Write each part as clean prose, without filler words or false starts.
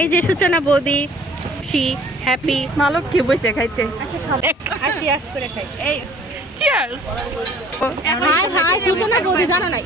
এই যে সূচনা বৌদি খুশি হ্যাপি মালক কি বসে খাইতে চিয়ার্স করে খাই এই চিয়ার্স হাই হাই সূচনা বৌদি জানা নাই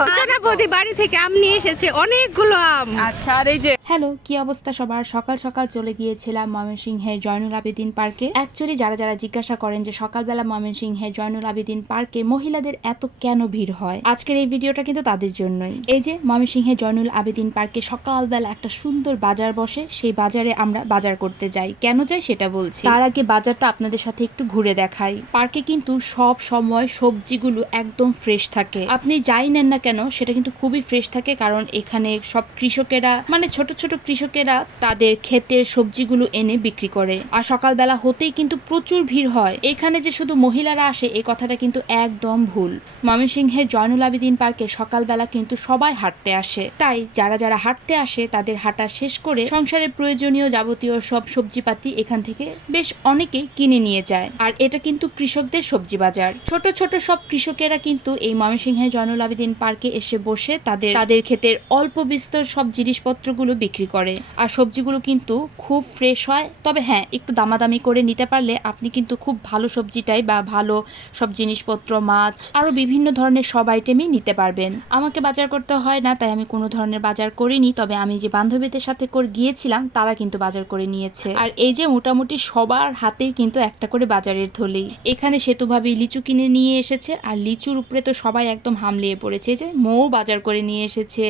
সূচনা বৌদি বাড়ি থেকে আম নিয়ে এসেছে অনেকগুলো আম। আচ্ছা আর এই যে হ্যালো, কি অবস্থা সবার? সকাল সকাল চলে গিয়েছিলাম ময়মনসিংহের জয়নুল আবেদিন পার্কে। অ্যাকচুয়ালি যারা যারা জিজ্ঞাসা করেন যে সকালবেলা ময়মনসিংহের জয়নুল আবেদিন পার্কে মহিলাদের এত কেন ভিড় হয়, আজকের এই ভিডিওটা কিন্তু তাদের জন্যই। এই যে ময়মনসিংহের জয়নুল আবেদিন পার্কে সকালবেলা একটা সুন্দর বাজার বসে, সেই বাজারে আমরা বাজার করতে যাই। কেন যাই সেটা বলছি, তার আগে বাজারটা আপনাদের সাথে একটু ঘুরে দেখাই। পার্কে কিন্তু সব সময় সবজিগুলো একদম ফ্রেশ থাকে, আপনি যাই নেন না কেন সেটা কিন্তু খুবই ফ্রেশ থাকে, কারণ এখানে সব কৃষকেরা মানে ছোট ছোট কৃষকেরা তাদের ক্ষেতের সবজিগুলো এনে বিক্রি করে। আর সকালবেলা হতেই কিন্তু প্রচুর ভিড় হয়। এখানে যে শুধু মহিলারা আসে এই কথাটা কিন্তু একদম ভুল। ময়মনসিংহের জয়নুল আবেদিন পার্কে সকালবেলা কিন্তু সবাই হাঁটতে আসে, তাই যারা যারা হাঁটতে আসে তাদের হাঁটা শেষ করে সংসারের প্রয়োজনীয় যাবতীয় সব সবজিপাতি এখান থেকে বেশ অনেকেই কিনে নিয়ে যায়। আর এটা কিন্তু কৃষকদের সবজি বাজার। ছোট ছোট সব কৃষকেরা কিন্তু এই ময়মনসিংহের জয়নুল আবেদিন পার্কে এসে বসে তাদের ক্ষেতের অল্প বিস্তর সব জিনিসপত্রগুলো বিক্রি করে। আর সবজিগুলো কিন্তু খুব ফ্রেশ হয়, তবে হ্যাঁ একটু দামাদামি করে নিতে পারলে আপনি কিন্তু খুব ভালো সবজিটাই বা ভালো সব জিনিসপত্র, মাছ, আরো বিভিন্ন ধরনের সব আইটেমই নিতে পারবেন। আমাকে বাজার করতে হয় না, তাই আমি কোনো ধরনের বাজার করিনি, তবে আমি যে বান্ধবীদের সাথে করে গিয়েছিলাম তারা কিন্তু বাজার করে নিয়েছে। আর এই যে মোটামুটি সবার হাতেই কিন্তু একটা করে বাজারের থলি। এখানে সেতুভাবে লিচু কিনে নিয়ে এসেছে, আর লিচুর উপরে তো সবাই একদম হামলিয়ে পড়েছে। যে মৌ বাজার করে নিয়ে এসেছে,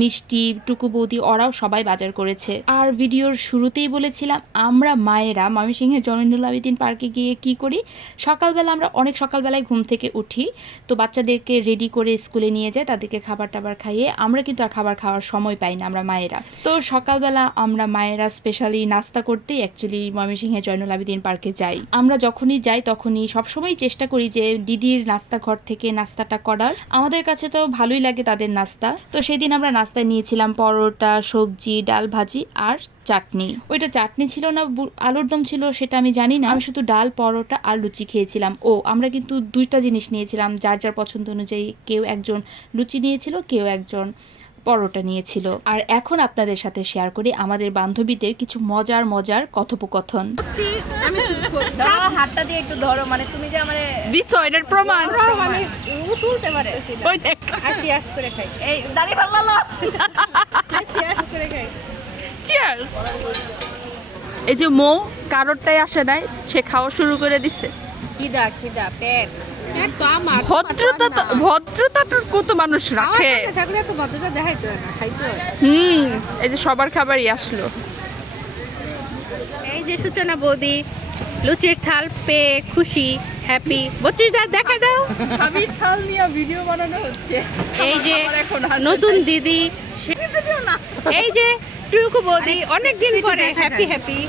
মিষ্টি, টুকু বৌদি ওরাও সবাই বাজার করেছে। আর ভিডিওর শুরুতেই বলেছিলাম আমরা মায়েরা ময়মনসিংহের জয়নুল আবেদিন পার্কে গিয়ে কি করি, সকালবেলা আমরা অনেক সকালবেলায় ঘুম থেকে উঠি, তো বাচ্চাদেরকে রেডি করে স্কুলে নিয়ে যায়, তাদেরকে খাবার টাবার খাইয়ে আমরা কিন্তু আর খাবার খাওয়ার সময় পাই না আমরা মায়েরা। তো সকালবেলা আমরা মায়েরা স্পেশালি নাস্তা করতেই অ্যাকচুয়ালি ময়মনসিংহের জয়নুল আবেদিন পার্কে যাই। আমরা যখনই যাই তখনই সবসময় চেষ্টা করি যে দিদির নাস্তা ঘর থেকে নাস্তাটা করার। আমাদের কাছে তো ভালোই লাগে তাদের নাস্তা। তো সেদিন আমরা নাস্তায় নিয়েছিলাম পরোটা, সবজি, ডাল ভাজি আর চাটনি। ওইটা চাটনি ছিল না আলুর দম ছিল সেটা আমি জানি না, আমি শুধু ডাল, পরোটা আর লুচি খেয়েছিলাম। ও আমরা কিন্তু দুইটা জিনিস নিয়েছিলাম, যার যার পছন্দ অনুযায়ী। কেউ একজন লুচি নিয়েছিল, কেউ একজন পরোটা নিয়েছিল। আর এখন আপনাদের সাথে শেয়ার করি আমাদের বান্ধবীদের কিছু মজার মজার কথোপকথন। হাতটা দিয়ে একটু ধরো, মানে তুমি যে আমারে বিষয়ের প্রমাণ মানে ও তুলতে পারে। চিয়ার্স করে খাই এই দাড়ি ভাল্লালো চিয়ার্স করে খাই। চিয়ার্স। এই যে মৌ কারোরটাই আসে নাই, সে খাওয়া শুরু করে দিচ্ছে। খিদা খিদা পেট তো আমার ভদ্রতা তো কত মানুষ রাখে। থাকলে তো ভদ্রতা দেখাইতে হয় না, খাইতে হয়। এই যে সবার খাবারই আসলো। এই যে সূচনা বৌদি লুচির থাল পেয়ে খুশি হ্যাপি। 32 দাঁত দেখা দাও, আমি থাল নিয়ে ভিডিও বানানো হচ্ছে। এই যে নতুন দিদি, এই যে টুকু বৌদি অনেকদিন পরে হ্যাপি হ্যাপি।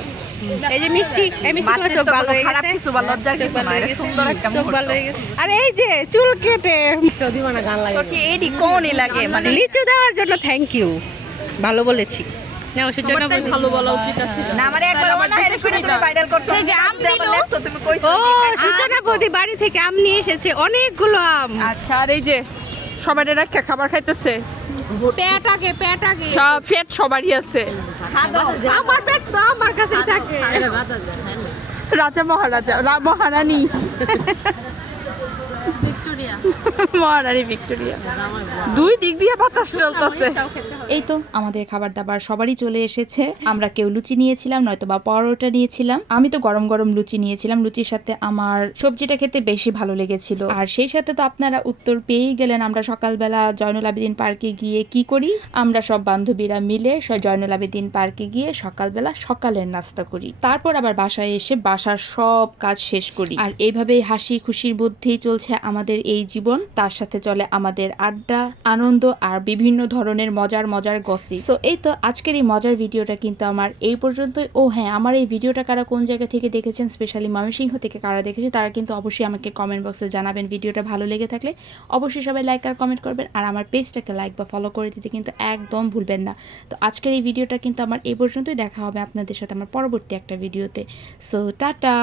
এই যে মিষ্টি, এই মিষ্টি তোমার চোখ ভালো হয়ে গেছে, কিছু ভালো লজ্জার কিছু না, এটা সুন্দর একটা চোখ ভালো হয়ে গেছে। আর এই যে চুল কেটে দিবানা গান লাগে, তোর কি এডি কোনই লাগে, মানে লিচু দেওয়ার জন্য থ্যাংক ইউ, ভালো বলেছি। না সূচনা বৌদি ভালো বলা উচিত ছিল না, আমারে একবার না এটা শুনে তুমি ভাইরাল করছো যে আম দিল তুমি কইছো। ও সূচনা বৌদি বাড়ি থেকে আম নিয়ে এসেছে অনেকগুলো আম। আচ্ছা আর এই যে সবাই রাখা খাবার খাইতেছে, পেট আগে সব পেট সবারই আছে। আমার পেট তো আমার কাছেই থাকে। রাজা মহারাজা মহারানী মহারানী ভিক্টোরিয়া, দুই দিক দিয়ে বাতাস চলতেছে। এই তো আমাদের খাবার দাবার সবারই চলে এসেছে। আমরা কেউ লুচি নিয়েছিলাম, নয়তো বা পরোটা নিয়েছিলাম। আমি তো গরম গরম লুচি নিয়েছিলাম, লুচির সাথে আমার সবজিটা খেতে বেশি ভালো লেগেছিল। আর সেই সাথে তো আপনারা উত্তর পেয়েই গেলেন আমরা সকালবেলা জয়নুল আবেদিন পার্কে গিয়ে কি করি। আমরা সব বান্ধবীরা মিলে জয়নুল আবেদিন পার্কে গিয়ে সকালবেলা সকালের নাস্তা করি, তারপর আবার বাসায় এসে বাসার সব কাজ শেষ করি। আর এইভাবেই হাসি খুশির মধ্যেই চলছে আমাদের এই জীবন। তার সাথে চলে আমাদের আড্ডা, আনন্দ আর বিভিন্ন ধরনের মজার গসিপ। সো এই তো আজকের এই মজার ভিডিওটা কিন্তু আমার এই পর্যন্তই। ও হ্যাঁ, আমার এই ভিডিওটা কারা কোন জায়গা থেকে দেখেছেন, স্পেশালি ময়মনসিংহ থেকে কারা দেখেছে তারা কিন্তু অবশ্যই আমাকে কমেন্ট বক্সে জানাবেন। ভিডিওটা ভালো লেগে থাকলে অবশ্যই সবাই লাইক আর কমেন্ট করবেন, আর আমার পেজটাকে লাইক বা ফলো করে দিতে কিন্তু একদম ভুলবেন না। তো আজকের এই ভিডিওটা কিন্তু আমার এই পর্যন্তই। দেখা হবে আপনাদের সাথে আমার পরবর্তী একটা ভিডিওতে। So tata.